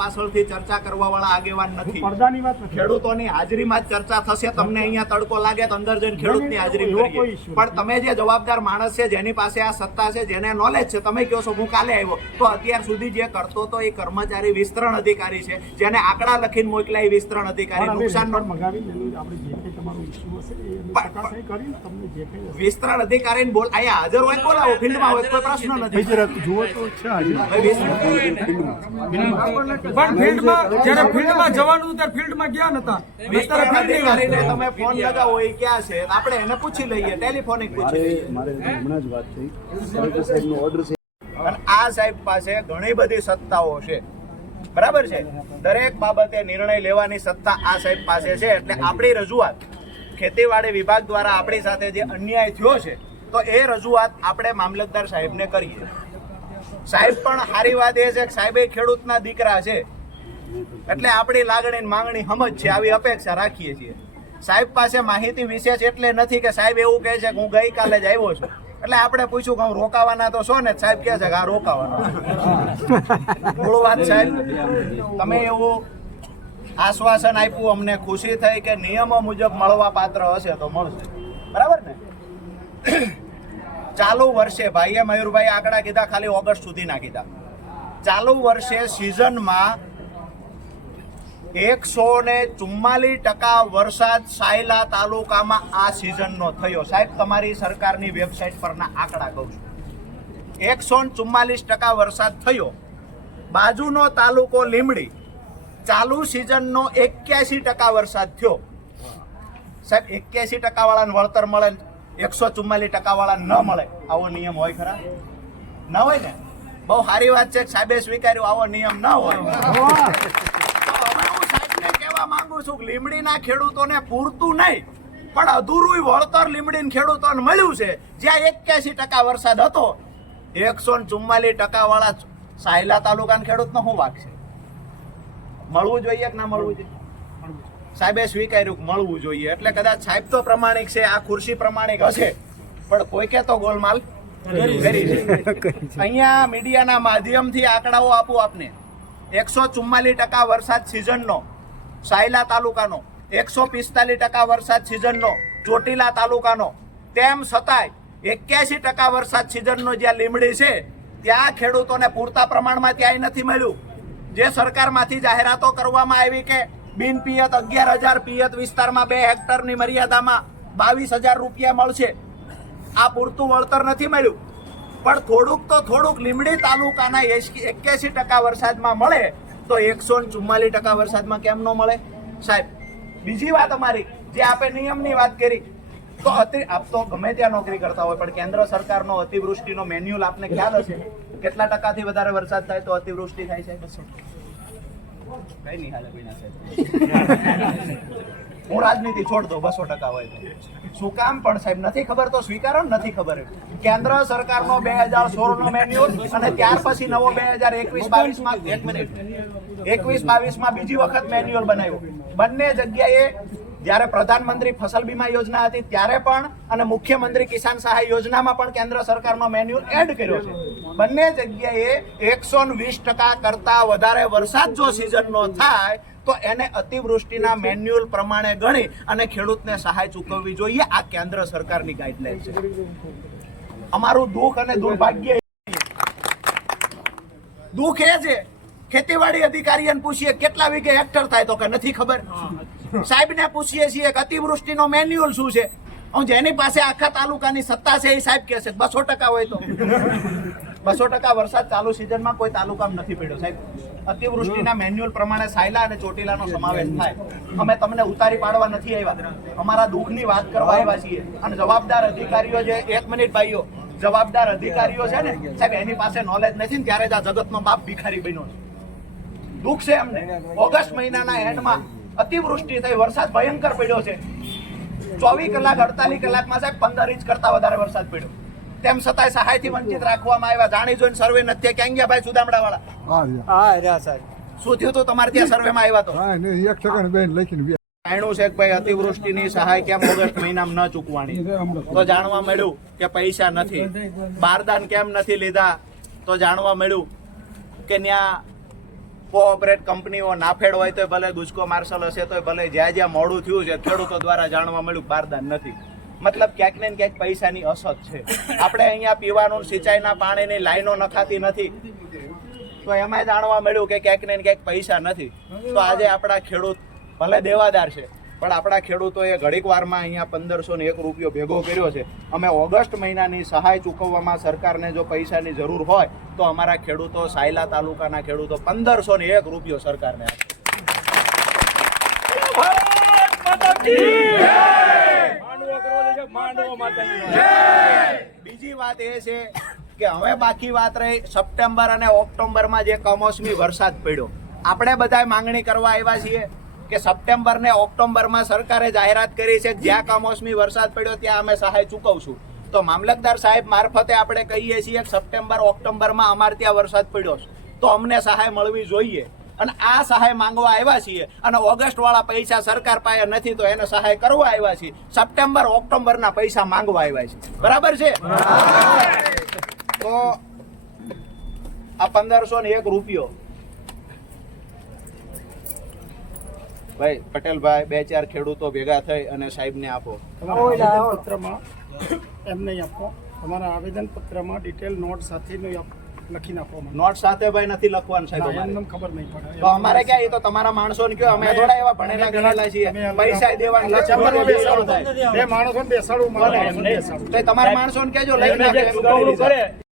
પાછળથી ચર્ચા કરવા વાળા આગેવાન નથી. ખેડૂતોની હાજરીમાં જ ચર્ચા થશે. તમને અહીંયા તડકો લાગે તો અંદર જઈને ખેડૂતની હાજરી કરીએ. પણ તમે જે જવાબદાર માણસ છે, જેની પાસે આ સત્તા છે, જેને નોલેજ છે, તમે કહો છો હું કાલે આવ્યો, તો અત્યાર સુધી જે કરતો તો એ કર્મચારી વિસ્તરણ અધિકારી છે, જેને આંકડા લખીને મોકલ્યા એ વિસ્તરણ અધિકારી. નુકસાન વિસ્તરણ અધિકારીને બોલ અહીંયા હાજર હોય બોલાવો, ફિલ્ડમાં હોય કોઈ પ્રશ્ન નથી. પણ ફિલ્ડમાં જવાનું ત્યારે ફિલ્ડમાં ગયા નતા. વિસ્તરણ અધિકારીને તમે ફોન લગાવો એ ક્યાં છે આપણે એને પૂછી લઈએ, ટેલિફોનિક પૂછી લઈએ. મારે હમણાં જ વાત થઈ, કલેક્ટર સાહેબનો ઓર્ડર છે. અને આ સાહેબ પાસે ઘણી બધી સત્તાઓ છે, બરાબર છે. દરેક બાબતે નિર્ણય લેવાની સત્તા આ સાહેબ પાસે છે. એટલે આપણી રજૂઆત ખેતીવાડી વિભાગ દ્વારા આપણી સાથે જે અન્યાય થયો છે, તો એ રજૂઆત આપણે મામલતદાર સાહેબને કરીએ. સાહેબ પણ સારી વાત એ છે કે સાહેબ એ ખેડૂતના દીકરા છે, એટલે આપણી લાગણી માંગણી સમજ છે, આવી અપેક્ષા રાખીએ છીએ. સાહેબ પાસે માહિતી વિશેષ એટલે નથી કે સાહેબ એવું કહે છે કે હું ગઈકાલે જ આવ્યો છું, એટલે આપણે પૂછ્યું કે હું રોકાવાના તો છો ને, સાહેબ કહે છે કે હા રોકાવાના. મૂળ વાત સાહેબ, તમે એવું આશ્વાસન આપ્યું, અમને ખુશી થઈ કે નિયમો મુજબ મળવા પાત્ર હશે તો મળશે, બરાબર ને? ચાલુ વર્ષે ભાઈએ મયુરભાઈ આંકડા કીધા, ખાલી ઓગસ્ટ સુધીના કીધા. ચાલુ વર્ષે સિઝનમાં 144% વરસાદ સાયલા તાલુકામાં આ સિઝનનો થયો. સાહેબ તમારી સરકારની વેબસાઇટ પરના આંકડા કહું છું, 144% વરસાદ થયો. બાજુનો તાલુકો લીંબડી, ચાલુ સિઝનનો 81% વરસાદ થયો. સાહેબ 81% વાળાને વળતર મળે, 144% વાળા ન મળે, આવો નિયમ હોય ખરા? ન હોય ને? બહુ સારી વાત છે, સાહેબે સ્વીકાર્યું આવો નિયમ ન હોય. માંગુ છું લીંબડીના ખેડૂતોને પૂરતું નહીં પણ અધૂરું વળતર લીંબડીના ખેડૂતોને મળ્યું છે. જ્યાં 81% વરસાદ હતો, 144% વાળા સાયલા તાલુકાના ખેડૂતનો શું વાક છે? મળવું જોઈએ કે ના મળવું જોઈએ? સાહેબે સ્વીકાર્યું કે મળવું જોઈએ. એટલે કદાચ સાહેબ તો પ્રમાણિક છે, આ ખુરશી પ્રમાણિક હશે, પણ કોઈકે તો ગોલમાલ કરી છે. અહીંયા મીડિયાના માધ્યમથી આંકડાઓ આપું આપને. 144% વરસાદ સિઝનનો સાયલા તાલુકાનો, 145% વરસાદ સિઝનનો ચોટીલા તાલુકાનો. તેમ છતાંય 81% વરસાદ સિઝનનો જ્યાં લીંબડી છે ત્યાં ખેડૂતોને પૂરતા પ્રમાણમાં ત્યાંય નથી મળ્યું. જે સરકારમાંથી જાહેરાતો કરવામાં આવી કે બિન પિયત 11,000, પિયત વિસ્તારમાં 2 હેક્ટરની મર્યાદામાં 22,000 રૂપિયા મળશે, આ પૂરતું વળતર નથી મળ્યું. પણ થોડુંક લીંબડી તાલુકાના 81% વરસાદમાં મળે તો 144% વરસાદમાં કેમ ન મળે? સાહેબ બીજી વાત અમારી, જે આપણે નિયમની વાત કરી, તો આપ તો ગમે ત્યાં નોકરી કરતા હોય, પણ કેન્દ્ર સરકારનો અતિવૃષ્ટિનો મેન્યુઅલ આપને ખ્યાલ હશે, કેટલા ટકાથી વધારે વરસાદ થાય તો અતિવૃષ્ટિ થાય છે? 200. કઈ નહીં હાલે બીના સાહેબ, હું રાજનીતિ છોડ દો, 200% હોય તો. શું કામ પણ સાહેબ? નથી ખબર તો સ્વીકારો ને. નથી ખબર, કેન્દ્ર સરકારનો 2016નો મેન્યુઅલ અને ત્યાર પછી નવો 2021-22માં 1 મિનિટ 21-22માં બીજી વખત મેન્યુઅલ બનાવ્યો. બંને જગ્યાએ જ્યારે પ્રધાનમંત્રી ફસલ બીમા યોજના હતી ત્યારે પણ અને મુખ્યમંત્રી કિસાન સહાય યોજનામાં પણ કેન્દ્ર સરકારનો મેન્યુઅલ એડ કર્યો છે. બંને જગ્યાએ 120% કરતા વધારે વરસાદ જો સિઝનનો થાય તો એને અતિવૃષ્ટિના મેન્યુઅલ પ્રમાણે ગણી અને ખેડૂતને સહાય ચૂકવવી જોઈએ. આ કેન્દ્ર સરકારની ગાઈડલાઈન છે. અમારું દુઃખ અને દુર્ભાગ્ય દુઃખ એ છે, ખેતીવાડી અધિકારીને પૂછીએ કેટલા વીઘે હેક્ટર થાય તો કે નથી ખબર. સાહેબને પૂછીએ છીએ કે અતિવૃષ્ટિનો મેન્યુઅલ શું છે, જેની પાસે આખા તાલુકાની સત્તા છે એ સાહેબ કહે છે 200% હોય તો. 200% વરસાદ ચાલુ સિઝનમાં કોઈ તાલુકામાં નથી પડ્યો સાહેબ. અતિવૃષ્ટિના મેન્યુઅલ પ્રમાણે સાયલા અને ચોટીલાનો સમાવેશ થાય. અમે તમને ઉતારી પાડવા નથી આવ્યા, અમારા દુઃખની વાત કરવા આવ્યા છીએ. અને જવાબદાર અધિકારીઓ જે, 1 મિનિટ ભાઈઓ, જવાબદાર અધિકારીઓ છે ને સાહેબ, એની પાસે નોલેજ નથી ને ત્યારે જ આ જગતનો બાપ ભિખારી બન્યો છે. દુઃખ છે અમને. ઓગસ્ટ મહિનાના એન્ડમાં અતિવૃષ્ટિ થઈ, વરસાદ ભયંકર પડ્યો છે. 24 કલાક 48 કલાકમાં સાહેબ 15 ઇંચ કરતા વધારે વરસાદ પડ્યો. તેમ છતાંય સહાયથી વંચિત રાખવામાં આવ્યા. જાણી જોઈને સર્વે નથી. ક્યાં ગયા ભાઈ સુદામડા વાળા? શું થયું હતું તમારે ત્યાં સર્વેમાં આવ્યા તો? 1 સેકન્ડ બેન લખીને જાણ્યું છે કે ભાઈ અતિવૃષ્ટિની સહાય કેમ ઓગસ્ટ મહિનામાં ન ચૂકવાની? તો જાણવા મળ્યું કે પૈસા નથી. બારદાન કેમ નથી લીધા? તો જાણવા મળ્યું કે ત્યાં કોઓપરેટ કંપનીઓ નાફેડ હોય તો ભલે ગુજકો માર્શલ હશે તો ભલે જ્યાં જ્યાં મોડું થયું છે ખેડૂતો દ્વારા જાણવા મળ્યું બારદાન નથી. મતલબ ક્યાંક ને ક્યાંક પૈસાની અછત છે. આપણે અહીંયા પીવાનું સિંચાઈના પાણીની લાઈનો નખાતી નથી તો એમાં જાણવા મળ્યું કે ક્યાંક ને ક્યાંક પૈસા નથી. તો આજે આપણા ખેડૂત ભલે દેવાદાર છે પણ આપણા ખેડૂતોએ ઘડીક વારમાં અહીંયા 1501 રૂપિયો ભેગો કર્યો છે. અમે ઓગસ્ટ મહિનાની સહાય ચૂકવવામાં સરકારને જો પૈસાની જરૂર હોય તો અમારા ખેડૂતો સાયલા તાલુકાના ખેડૂતો 1501 રૂપિયો સરકારને આપે. બીજી વાત એ છે કે હવે બાકી વાત રહી સપ્ટેમ્બર અને ઓક્ટોબરમાં જે કમોસમી વરસાદ પડ્યો. આપણે બધાય માંગણી કરવા આવ્યા છીએ કે સપ્ટેમ્બર ને ઓક્ટોબરમાં સરકારે જાહેરાત કરી છે કે જ્યાં કમોસમી વરસાદ પડ્યો ત્યાં અમે સહાય ચૂકવશું. તો મામલતદાર સાહેબ મારફતે આપણે કહીએ છીએ કે સપ્ટેમ્બર ઓક્ટોબરમાં અમારે ત્યાં વરસાદ પડ્યો છે તો અમને સહાય મળવી જોઈએ અને આ સહાય માંગવા આવ્યા છીએ. અને ઓગસ્ટ વાળા પૈસા સરકાર પાસે નથી તો એને સહાય કરવા આવ્યા છીએ. સપ્ટેમ્બર ઓક્ટોબરના પૈસા માંગવા આવ્યા છીએ. બરાબર છે? તો આ 1501 રૂપિયો ભાઈ પટેલભાઈ 2-4 ખેડૂતો ભેગા થઈ અને સાહેબને આપો. આવેદનપત્રમાં એમ નહીં આપો, તમારા આવેદનપત્રમાં ડિટેલ નોટ સાથે લખીને આપવામાં. નોટ સાથે ભાઈ નથી લખવાનું સાહેબ અમારે. એમને ખબર નહીં પડે તો અમારે ક્યાં એ તો તમારા માણસોને કયો અમે થોડા એવા ભણેલા ગણેલા છીએ પૈસા દેવાના બે માણસોને બેસાડવું મારે તો તમારા માણસોને કહેજો લઈ નાખે.